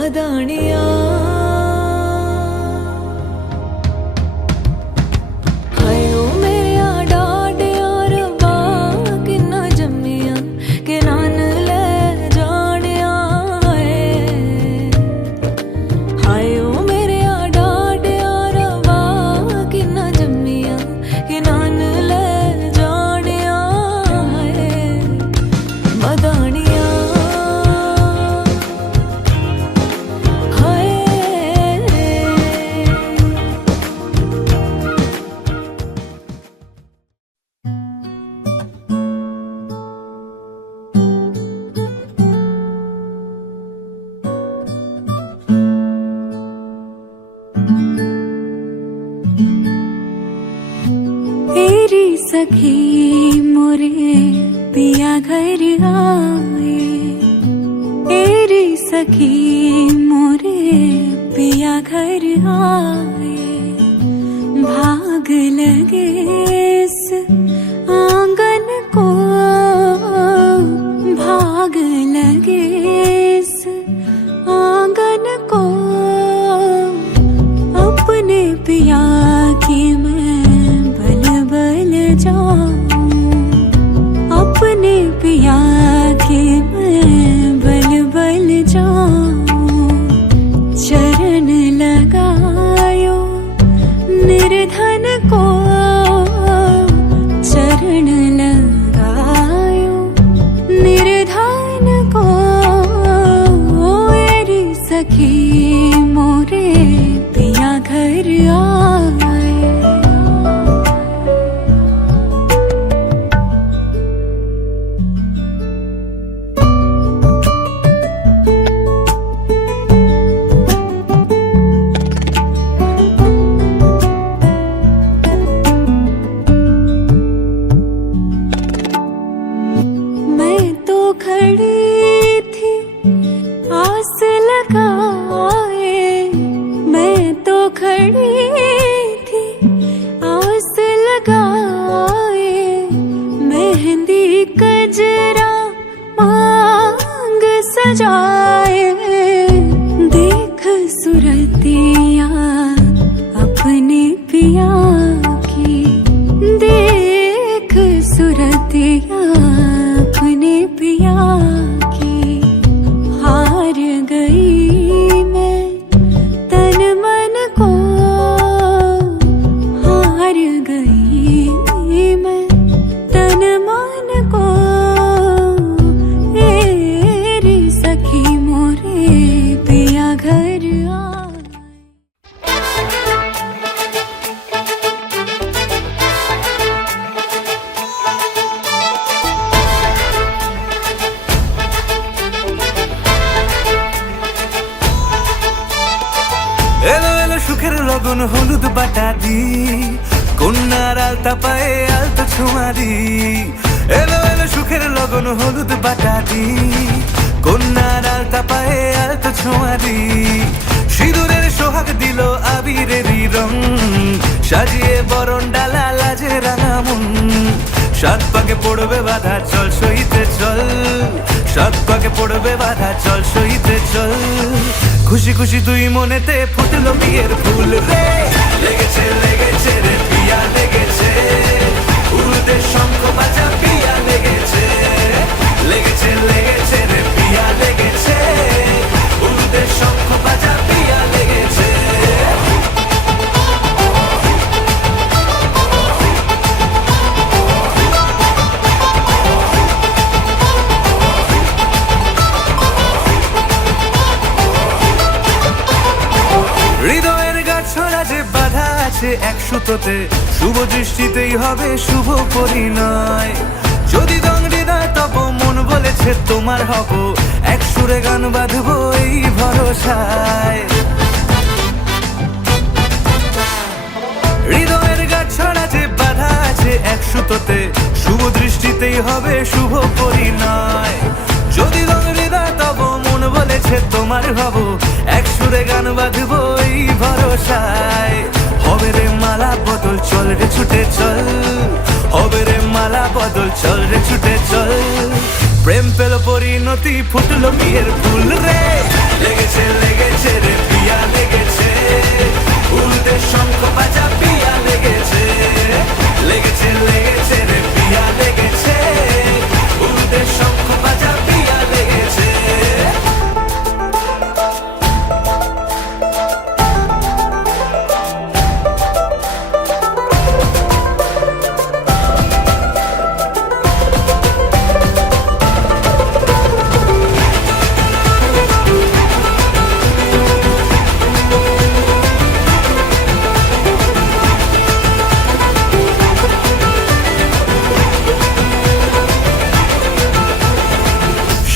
मदानिया सखी मोरे पिया घर आए, तेरी सखी मोरे पिया घर आए। भाग लगे इस आंगन को, भाग लगे इस आंगन को। अपने पिया की अपने पिया के मैं बल बल जाऊं। चरण लगायो निर्धन को, चरण लगायो निर्धन को। मेरी सखी मोरे पिया घर आए। खड़ी थी आस लगाए, मैं तो खड़ी थी आस लगाए। मेहंदी कजरा मांग सजाए, देख सुरतिया अपने पिया की, देख सुरतिया अपने पिया की। हार गई मैं तन मन को, हार गई मैं तन मन को। मेरी सखी मोरे पिया घर आए। এলো এলো সুখের লগন হলুদ বাটা দি, কন্যার আলতা পায়ে আলতো ছোঁয়া দি। এলো এলো সুখের লগন হলুদ বাটা দি, কন্যার আলতা পায়ে আলতো ছোঁয়া দি। সিঁদুরের সোহাগ দিল আবিরেরই রং, সাজিয়ে বরণ ডালা লাজে রাঙা মন। সাত পাকে পড়বে বাধা চল সইতে চল, সাত পাকে পড়বে বাধা চল সইতে চল। খুশি খুশি দুই মনেতে ফুটলো বিয়ের ফুল রে। লেগেছে লেগেছে রে পিয়া লেগেছে, উড়ুতে শঙ্খ বাজা পিয়া লেগেছে। লেগেছে লেগেছে রে পিয়া লেগেছে, উড়ুতে শঙ্খ বাজা পিয়া লেগেছে। হৃদয়ের গাছড়া যে বাধা আছে এক সুতোতে, শুভ দৃষ্টিতেই হবে শুভ পরিণয়। যদি দংড়ি না তব মন বলেছে তোমার হব, এক সুরে গান বাঁধবো এই ভরসায়। হৃদয়ের গাছড়া যে বাধা আছে এক সুতোতে, শুভ দৃষ্টিতেই হবে শুভ পরিণয়। যদি দংড়ি না তব মন বলেছে তোমার হব, এক সুরে গান বাঁধবো এই ভরসায়। হবে রে মালা বদল চল রে ছুটে চল, হবে রে মালা বদল চল রে ছুটে চল। প্রেম পেল পরিণতি ফুটলো বিয়ের ফুল রে। লেগেছে লেগে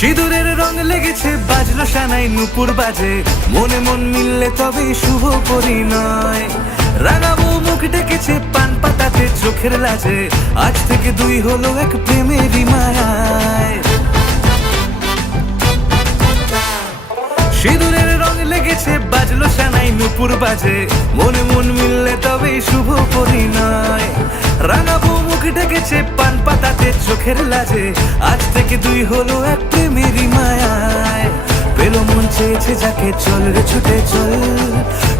সিঁদুরের রং লেগেছে, বাজলো সানাই নুপুর বাজে, মনে মন মিললে তবে শুভ পরিণয়। রাঙাবো মুখ ডেকেছে পান পাতাতে চোখের লাজে, আজ থেকে দুই হলো এক প্রেমেরই মায়ায়। সিঁদুরের রং লেগেছে, বাজলো সানাই নুপুর বাজে, মনে মন মিললে তবে শুভ পরিণয়। রাঙাবো মুখ ডেকেছে পান পাতাতে চোখের লাজে, আজ থেকে দুই হলো এক প্রেমেরই মায়ায়। পেলো মন চেয়েছে যাকে চল রে ছুটে চল,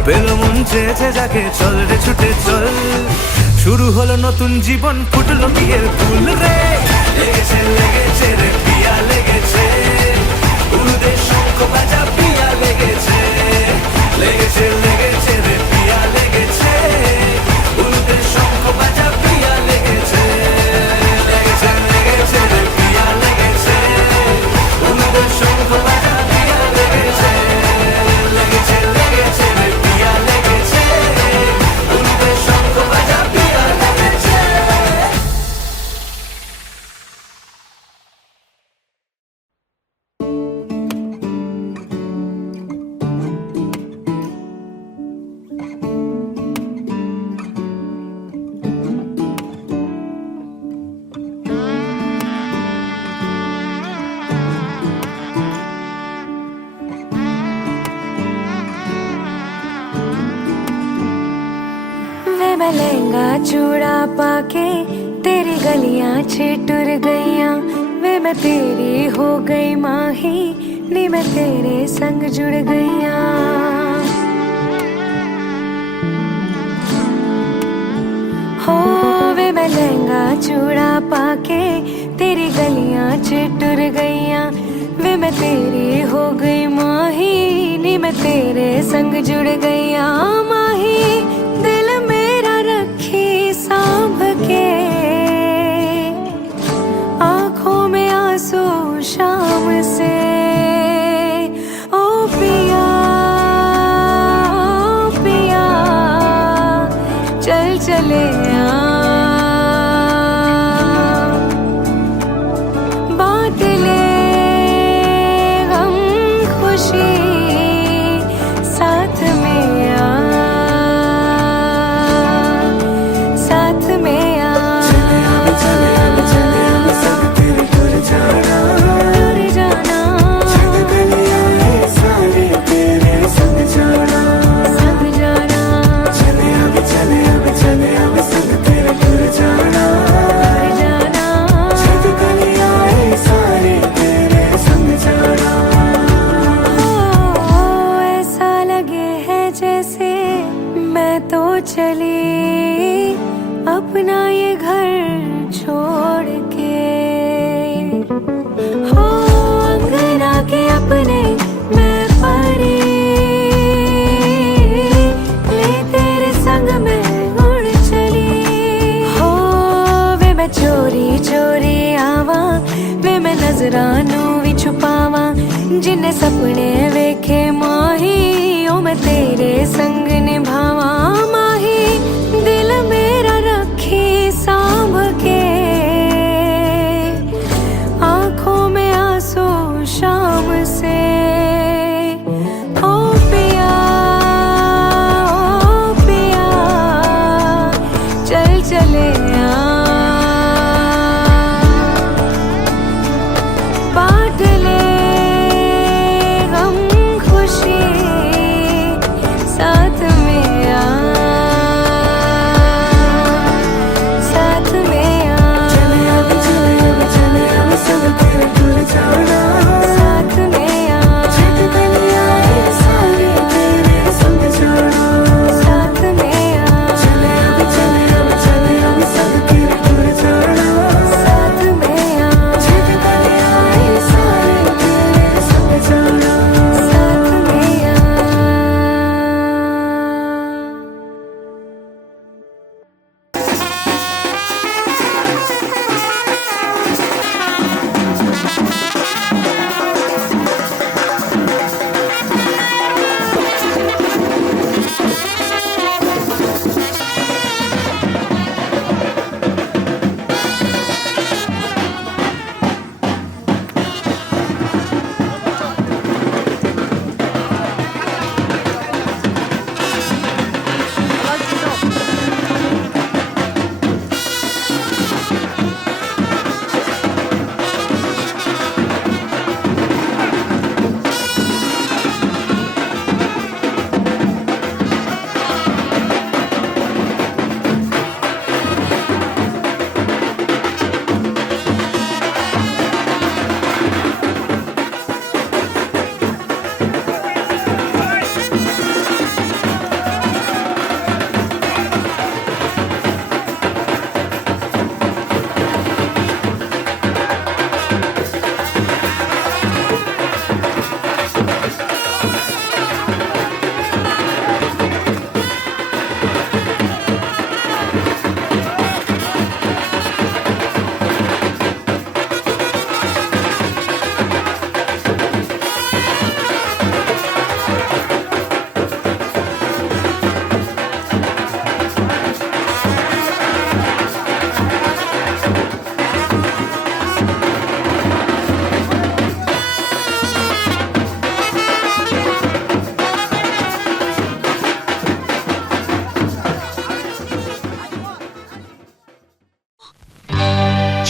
পেলো মন চেয়েছে যাকে চল রে ছুটে চল। শুরু হলো নতুন জীবন, ফুটলো বিয়ের ফুল রে। লেগেছে লেগেছে রে পিয়া লেগেছে, উলুদের শঙ্খ বাজা পিয়া লেগেছে। লেগেছে লেগেছে রে পিয়া লেগেছে, উলুদের শঙ্খ বাজা পিয়া লেগেছে। লেগেছে লেগেছে রে পিয়া লেগেছে, উলুদের শঙ্খ বাজা পিয়া লেগেছে। লেগেছে লেগেছে রে পিয়া লেগেছে, উলুদের শঙ্খ বাজা পিয়া লেগেছে। वे मैं लहंगा चूड़ा पाके तेरी गलियां छिटुर गईयां। वे मैं तेरी हो गई माही, नी मैं तेरे संग जुड़ गईयां। हो वे मैं लहंगा चूड़ा पाके तेरी गलियां छिटुर गईयां। वे मैं तेरी हो गई माही, नी मैं तेरे संग जुड़ गईयां। माही दिल मेरा रखी सांभ के, आंखों में आंसू शाम से। ओ पिया पिया चल चले बांट ले गम खुशी साथ में आ, साथ में आ। टूर जाना संग जाना, ओ, ऐसा लगे है जैसे मैं तो चली अपना ये घर छोड़ के। हो अंगना के अपने मैं परी, ले तेरे संग मैं उड़ चली। हो वे मैं चोरी चोरी आवा, वे मैं नजरानू भी छुपावा। जिन्ने सपने वेखे माही, ओ मैं तेरे संग निभावा। माही दिल मेरा रखी सांभ के, आंखों में आंसू शाम से। ओ पिया चल चले बांट ले गम खुशी साथ में आ।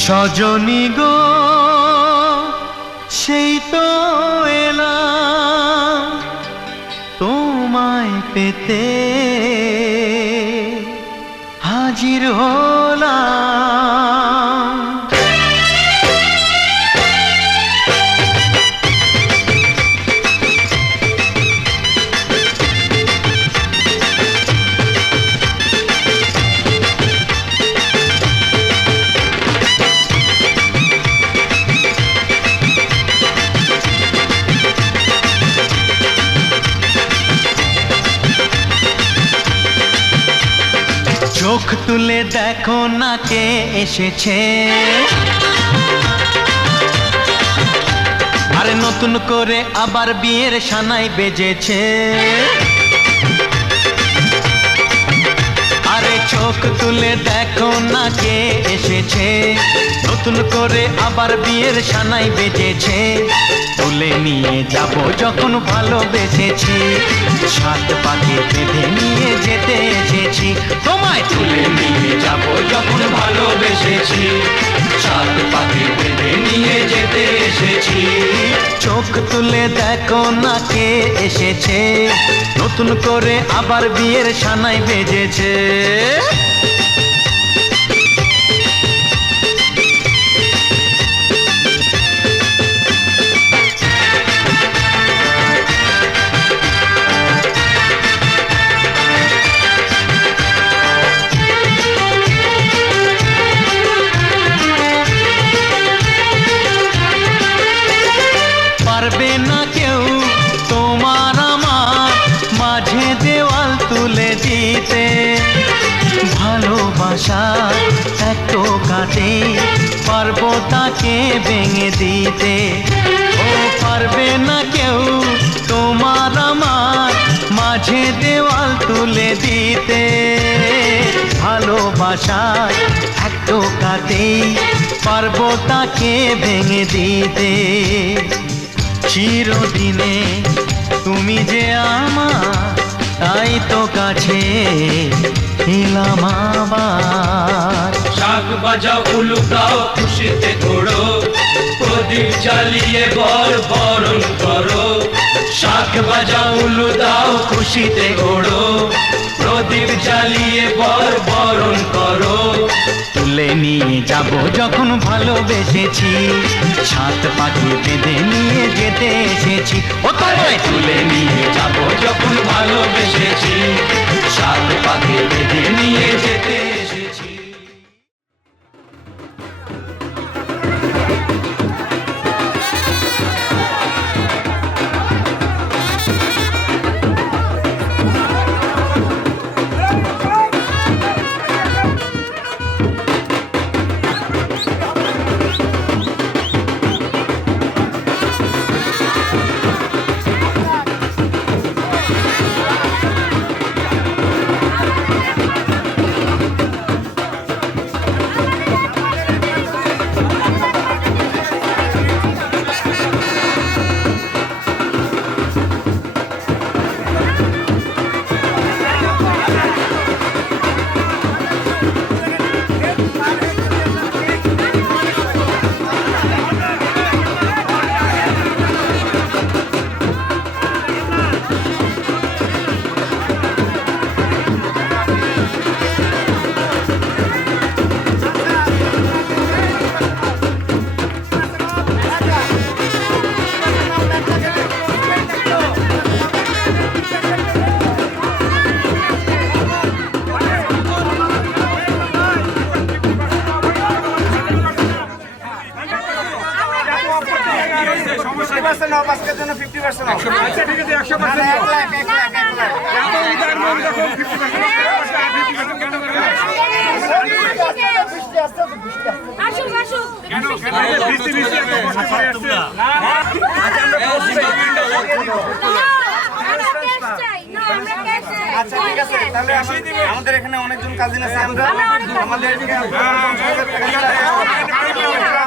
সজনী গো সেই তো এলাম তোমায় পেতে হাজির হলাম। চোখ তুলে দেখো না কে এসেছে, আরে নতুন করে আবার বিয়ের সানাই বেজেছে। আরে চোখ তুলে দেখো না কে এসেছে, নতুন করে আবার বিয়ের সানাই বেজেছে। তুলে নিয়ে যাব যখন ভালোবেসেছি, সাত পাকে বেঁধে নিয়ে যেতে এসেছি। তোমায় তুলে নিয়ে যাব যখন ভালোবেসেছি, সাত পাকে বেঁধে নিয়ে যেতে এসেছি। চোখ তুলে দেখো না কে এসেছে, নতুন করে আবার বিয়ের সানাই বেজেছে। পারবে না কেউ তোমার আমার মাঝে দেওয়াল তুলে দিতে, ভালোবাসা এত কাটে পারবো তাকে ভেঙে দিতে। ও পারবে না কেউ তোমার আমার মাঝে দেওয়াল তুলে দিতে, ভালোবাসা এত কাটে পারবো তাকে ভেঙে দিতে। চিরদিনে তুমি যে আমার, তাই তো কাছে এলাম আবার। শাক বাজাও উলু দাও খুশিতে ঘোড়ো, প্রদীপ জ্বালিয়ে বরণ করো। শাক বাজাও উলু দাও খুশিতে ঘোড়ো, প্রদীপ জ্বালিয়ে বরণ করো। তুলে নিয়ে যাব যখন ভালোবেসেছি, সাত পাখি বেঁধে নিয়ে যেতে এসেছি। ও তোমায় তুলে নিয়ে যাব যখন ভালোবেসেছি, সাত পাকে বেঁধে নিয়ে যেতে এসেছি। আচ্ছা ঠিক আছে, তাহলে আমাদের এখানে অনেকজন কাজিন আছে, আমরা আমাদের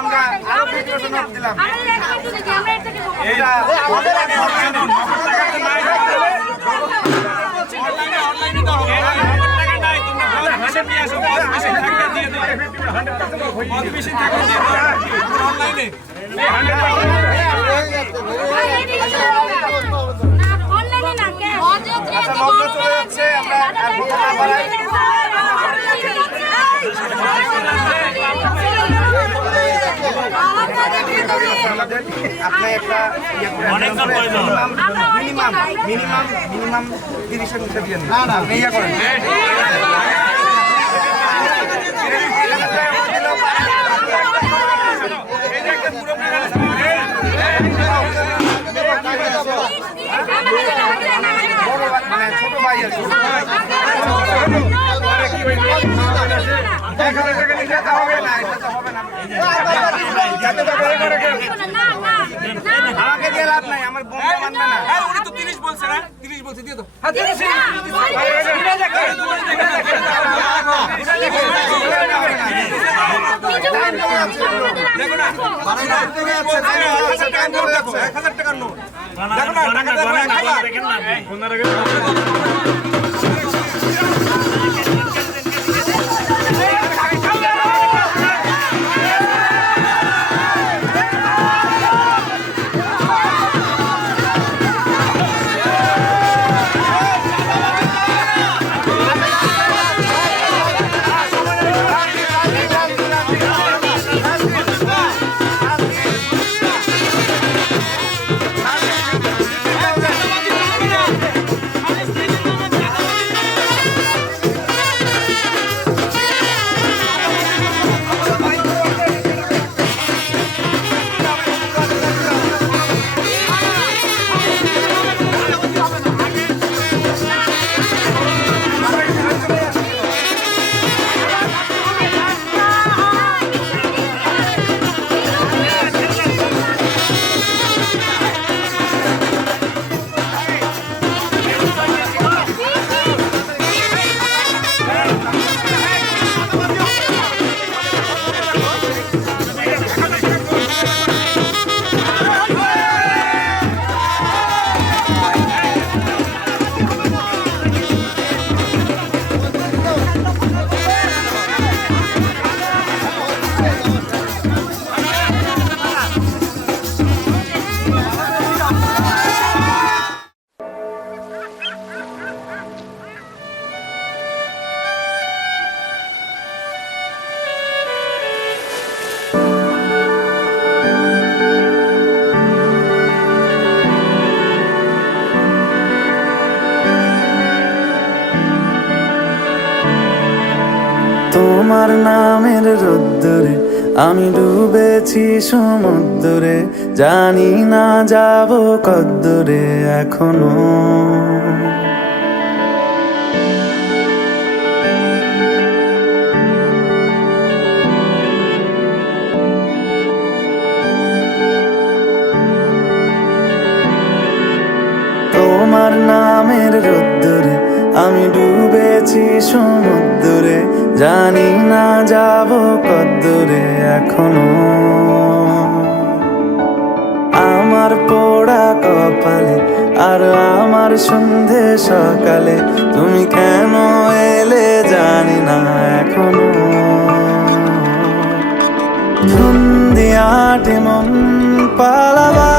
আমরা আরো 50% দিলাম। আচ্ছা মগ্ন চলে যাচ্ছে, আমরা আর কথা না বাড়াই। আপনি একটা মিনিমাম 30-এর মধ্যে দিয়ে নিন। আপনি ইয়া করেন মানে ছোট ভাই আছে আমাকে দিয়ে লাভ নাই, আমার বন্ধু মানবে না। উনি তো 30 বলছে না, 30 বলছে দিয়ে দাও। দেখো না, 1000 টাকার নোট। দেখো না, তোমার নামের রোদ্দুরে আমি ডুবেছি সমুদ্রে, জানি না যাব কদ্দুরে এখনো। তোমার নামের রোদ্দুরে আমি ডুবেছি সমুদ্রে, জানি না যাব কদ্দুরে এখনো। আমার পোড়া কপালে আর আমার সন্ধে সকালে তুমি কেন এলে জানি না এখনো। ফন্দিয়াটে মন পালাবা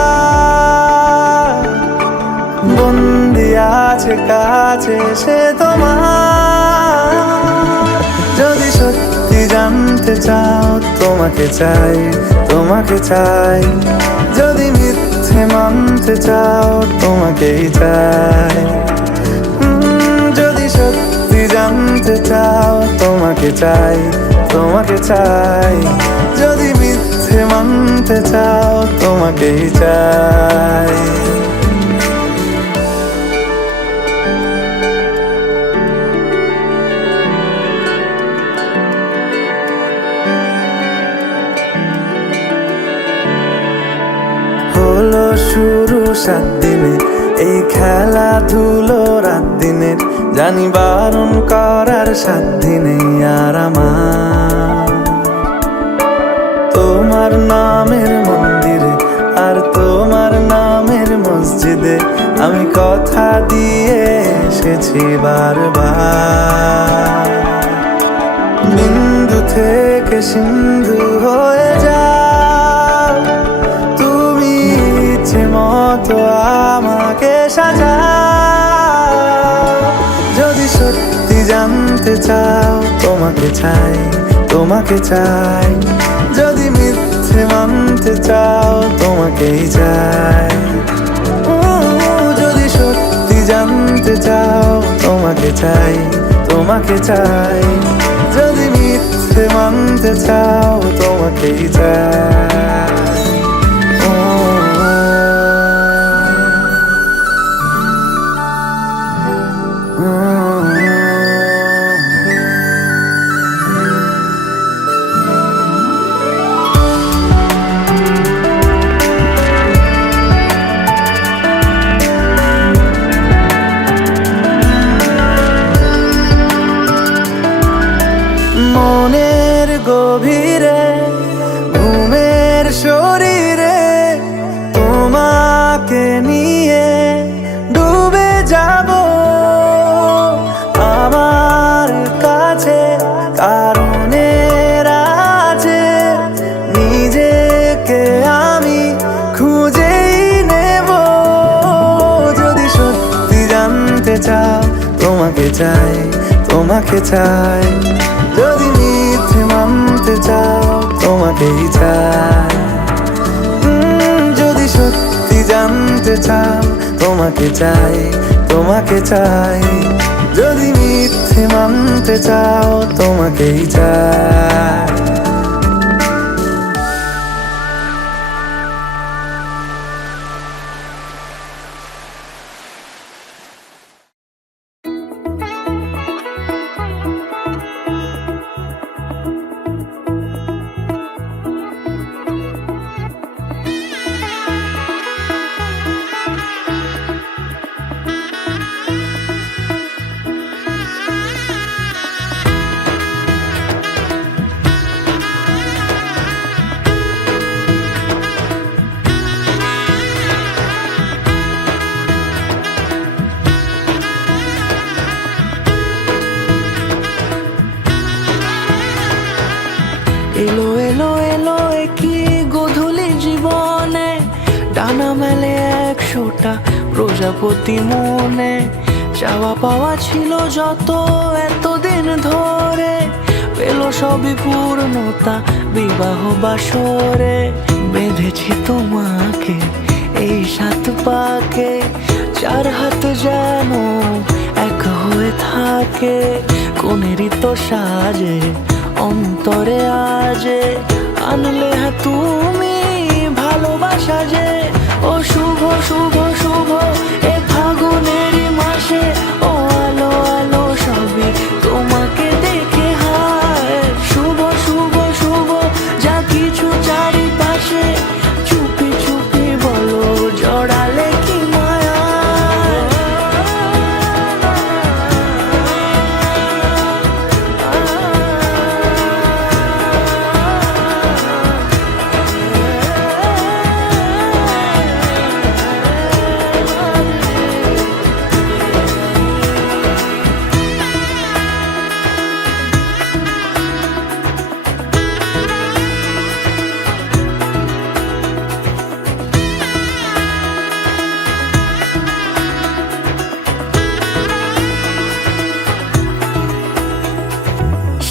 বন্দি আছে কাছে সে তোমার। যদি সত্যি জানতে চাও তোমাকে চাই, তোমাকে চাই। যদি মিথ্যে মানতে চাও তোমাকেই চাই। যদি সত্যি জানতে চাও তোমাকে চাই, তোমাকে চাই। যদি মিথ্যে মানতে চাও তোমাকেই চাই। হলো শুরু 7 দিনে এই খেলাধুলো রাত দিনের, জানি বারণ করার সাধ্য নেই আর আমার। তোমার নামের মন্দিরে আর তোমার নামের মসজিদে আমি কথা দিয়ে এসেছি বারবার। বিন্দু থেকে সিন্ধু হয়ে যাও, তুমি ইচ্ছে মতো আমাকে সাজাও। যদি সত্যি জানতে চাও, তোমাকে চাই, তোমাকে চাই। যদি মিথ্যে মানতে চাও, তোমাকেই চাই। যদি সত্যি জানতে চাও, তোমাকে চাই, তোমাকে চাই। যদি মিথ্যে মানতে চাও, তোমাকেই চাই। মনের গভীরে ঘুমের শরীরে তোমাকে নিয়ে ডুবে যাব আমার কাছে। কারণের আছে নিজেকে আমি খুঁজেই নেব। যদি সত্যি জানতে চাও, তোমাকে চাই, তোমাকে চাই। যদি মিথ্যে মানতে চাও, তোমাকেই চাই। যদি সত্যি জানতে চাও, তোমাকে চাই, তোমাকে চাই। যদি মিথ্যে মানতে চাও, তোমাকেই চাই। এলো এলো এলো কি গোধূলি জীবনে, ডানা মেলে 100টা প্রজাপতি মনে। চাওয়া পাওয়া ছিল যত এতদিন ধরে, পেল সবই পূর্ণতা বিবাহ বাসরে। বেঁধেছি তোমাকে এই 7 পাকে, 4 হাত যেন এক হয়ে থাকে। কোনেরই তো সাজে অন্তরে আজে, আনলে হ্যাঁ তুমি ভালোবাসা যে। ও শুভ শুভ শুভ এ ফাগুনেরই মাসে, ও আলো আলো সবই তোমাকে দেখে হায়। শুভ শুভ শুভ যা কিছু চারিপাশে, চুপি চুপি বলো জড়ালে কি মায়া।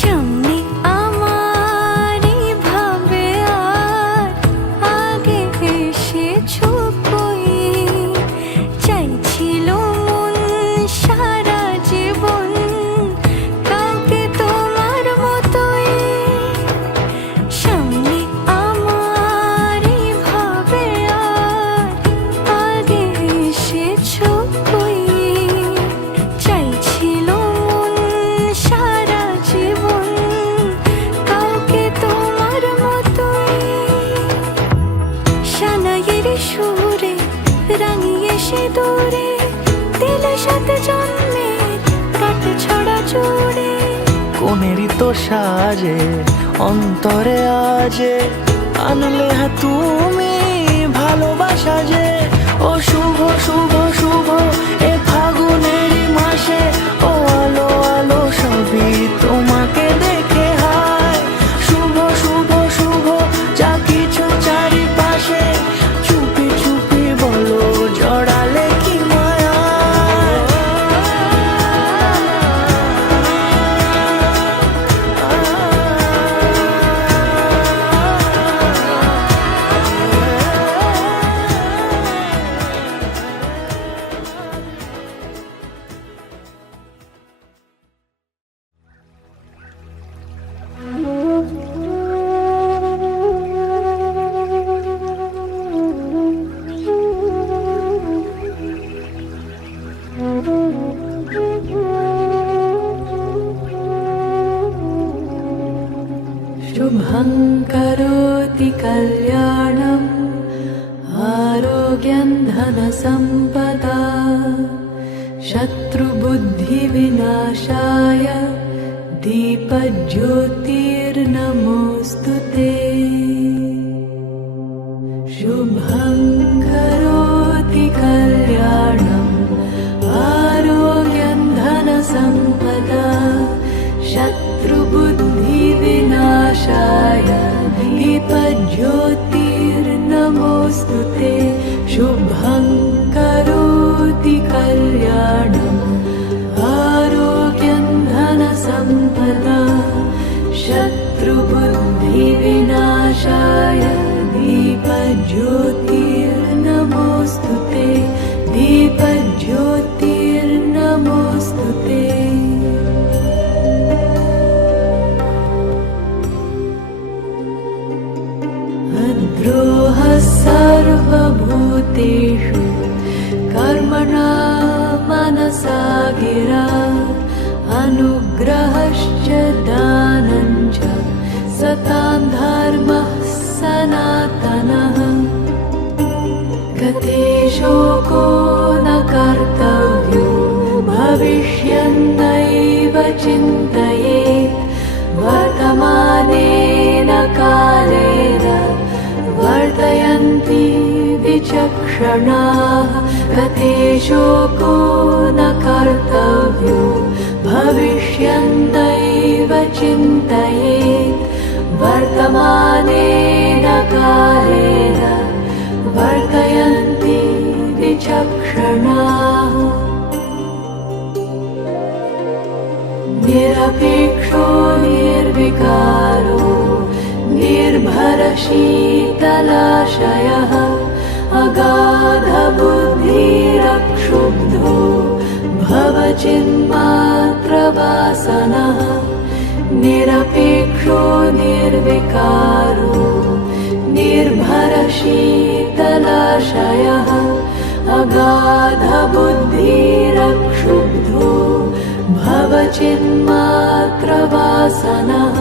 সামনে আমার ভাবে আর আগে এসেছো কই, চাইছিল মন সারা জীবন কাউকে তোমার মতোই। সামনে আমার ভাবে আর আগে এসেছো কই, চাইছিল মন সারা জীবন কাউকে তোমার মতোই। সানাইয়ের সুরে রাঙিয়ে সে দূরে, দিলে 7 জন্মের কাট ছড়া জুড়ে। কোনেরই তো সাজে অন্তরে আজে, আনলে হ্যাঁ তুমি ভালোবাসা যে। ও শুভ শুভ শুভ এ ফাগুনেরই মাসে, ও আলো আলো সবই তোমাকে দেখে कल्याणम् आरोग्यं धनसम्पदा शत्रुबुद्धिविनाशाय दीपज्योतिर्नमोऽस्तु ते शुभं करोति कल्याणम् आरोग्यं धनसम्पदा शत्रुबुद्धिविनाशाय दीपज्योतिर्नमोऽस्तु ते शुभं करोति कल्याणम् आरोग्यं धनसम्पदा शत्रुबुद्धिविनाशाय दीपज्योतिर्नमोऽस्तु ते दीपज्योतिर्नमोऽस्तु ते द्रोहः सर्वभूतेषु कर्मणा मनसा गिरा अनुग्रहश्च दानं च सतां धर्मः सनातनः गते शोको न कर्तव्यो भविष्यन्नैव चिन्तयेत् वर्तमानेन कालेन वर्तयन्ति विचक्षणाः गते शोको न कर्तव्यो भविष्यन्नैव चिन्तयेत् वर्तमानेन कालेन वर्तयन्ति विचक्षणाः निरपेक्षो निर्विकारो निर्भरशीतलाशयः अगाधबुद्धिरक्षुब्धो भवचिन्मात्रवासनः निरपेक्षो निर्विकारो निर्भरशीतलाशयः अगाधबुद्धिरक्षुब्धो भवचिन्मात्रवासनः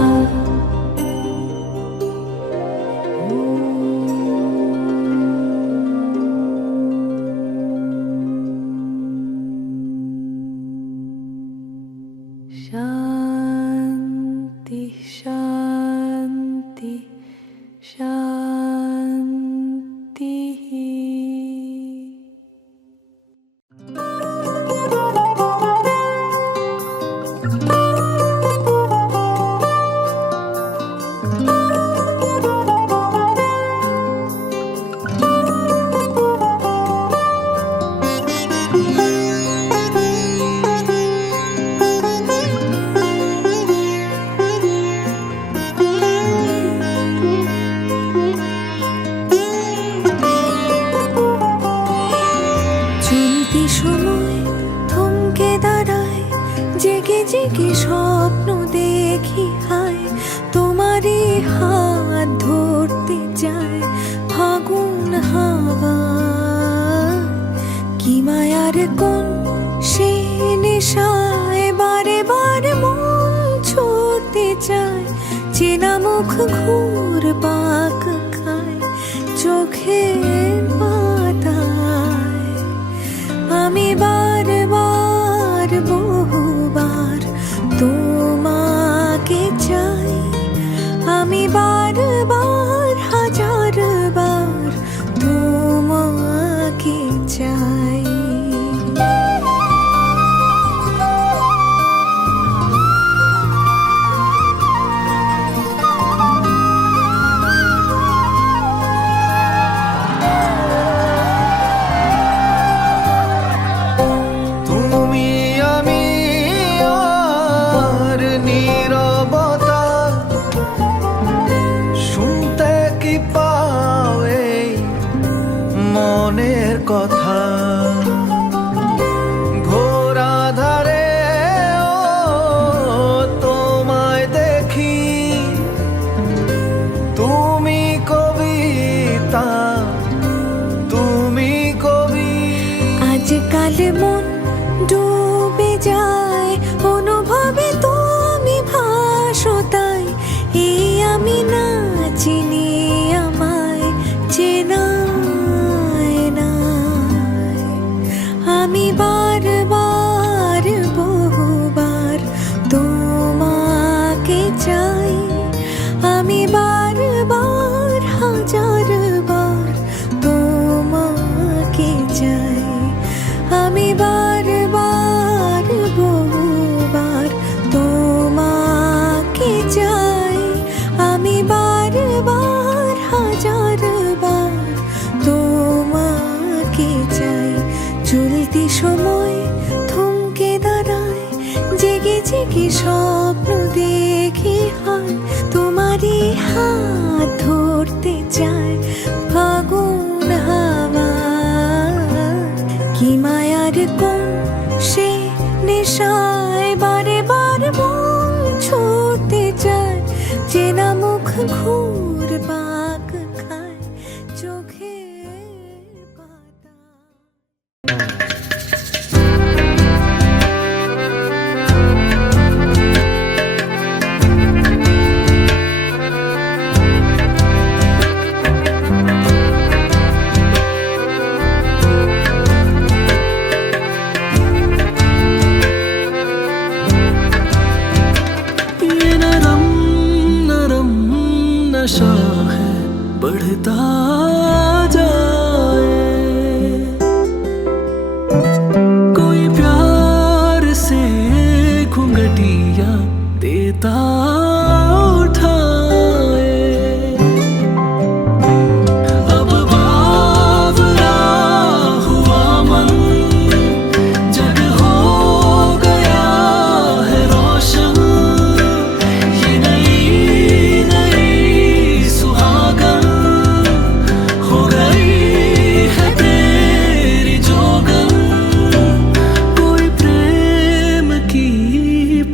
शान्ति शान्ति शान्तिः জেগে স্বপ্ন দেখি হায় তোমারই হাত ধরতে যায় ফাগুন হাওয়া কি মায়ার কোন সে নেশায় বারে বারে মন ছুটতে চায় চেনা মুখ ঘুর পাক খায় চোখের পাতায় আমি বারবার বহুবার তোমাকে চাই আমি বারবার হাজারবার তোমাকে চাই কথা ঘোরা ধারে তোমায় দেখি তুমি কবিতা তুমি কবি আজকাল মন ডুবে যায় অনুভবে তুমি ভাসো তাই এই আমি না চিনি আমায় হাত ধরতে চায় ফাগুন হাওয়া কি মায়ার কোন সে নেশায় বারে বারে মন ছুটতে চায় চেনা মুখ ঘুরপাক খায় চোখের পাতা ये नरम नरम नशा है बढ़ता जाए कोई प्यार से घुंघटिया देता उठाए अब बावरा हुआ मन जग हो गया है रोशन ये नई नई सुहागन हो गई है तेरी जोगन कोई प्रेम की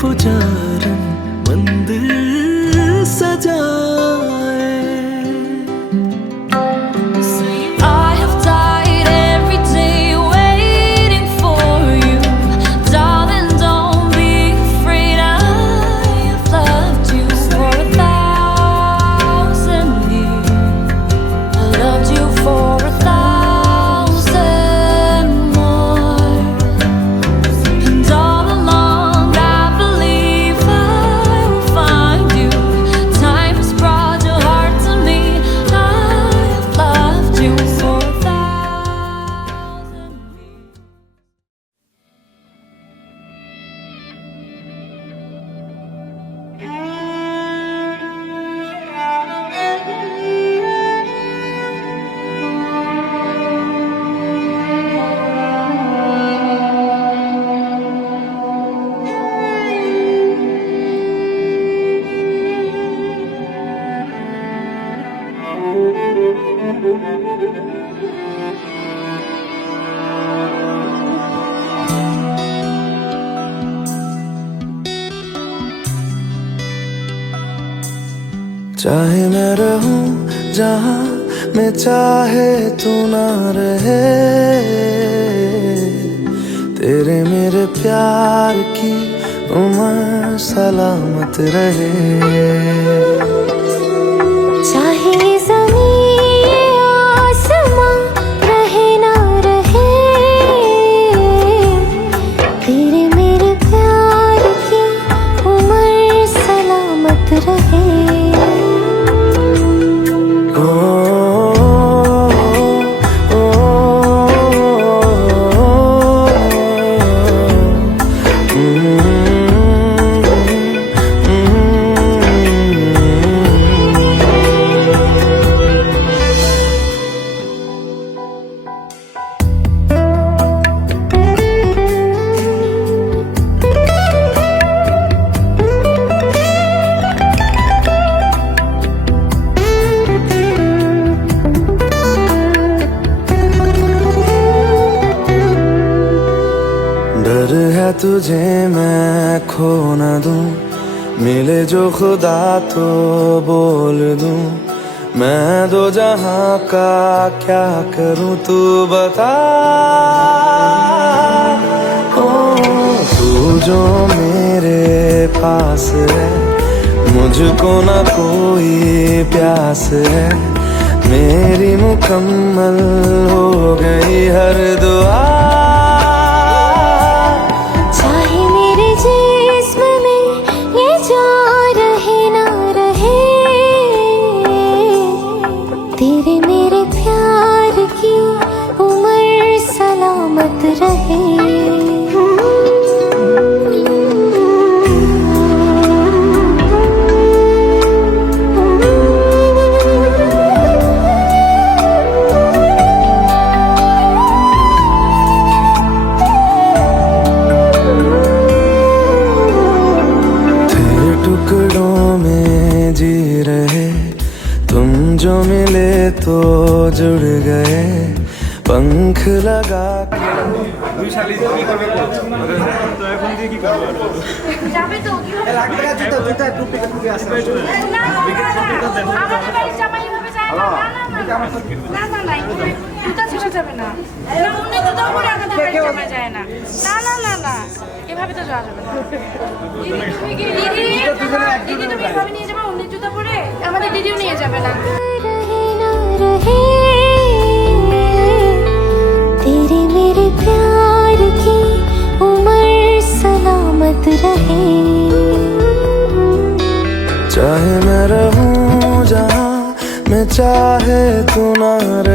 पुजारन मंदिर सजाए I have died every day waiting for you, darling. Don't be afraid. I have loved you for 1,000 years. I loved you for 1,000 more. And all along I believe I will find you. Time has brought your heart to me. I have loved you for 1,000 years. चाहे मैं रहूं जहां मैं चाहे तू ना रहे तेरे मेरे प्यार की उम्र सलामत रहे चाहे ज़मीन आसमां रहे ना रहे तेरे मेरे प्यार की उम्र सलामत रहे डर है तुझे मैं खो न दूं मिले जो खुदा तो बोल दूं मैं दो जहां का क्या करूं तू बता ओ तू जो मेरे पास है मुझको ना कोई प्यास है मेरी मुकम्मल हो गई हर दुआ चाहे मेरे जिस्म में ये जान रहे ना रहे तेरे मेरे प्यार की उम्र सलामत रहे गए पंख लगा দুই শালি কি করবে তো এখন দিয়ে কি করবে যাবে তো জুতা টুপি আছে আমাদের বাড়ির জামাই এভাবে যায় না না জুতা ছেড়ে যাবে না অন্য জুতা পরে আমাদের বাড়ির জামাই যায় না না এভাবে তো যাওয়া যাবে না দিদি তুমি এভাবে নিয়ে যাবে অন্য জুতা পরে আমাদের দিদিও নিয়ে যাবে না रहे ना रहे तेरे मेरे प्यार की उम्र सलामत रहे चाहे मैं रहूं जहां मैं चाहे तू ना रहे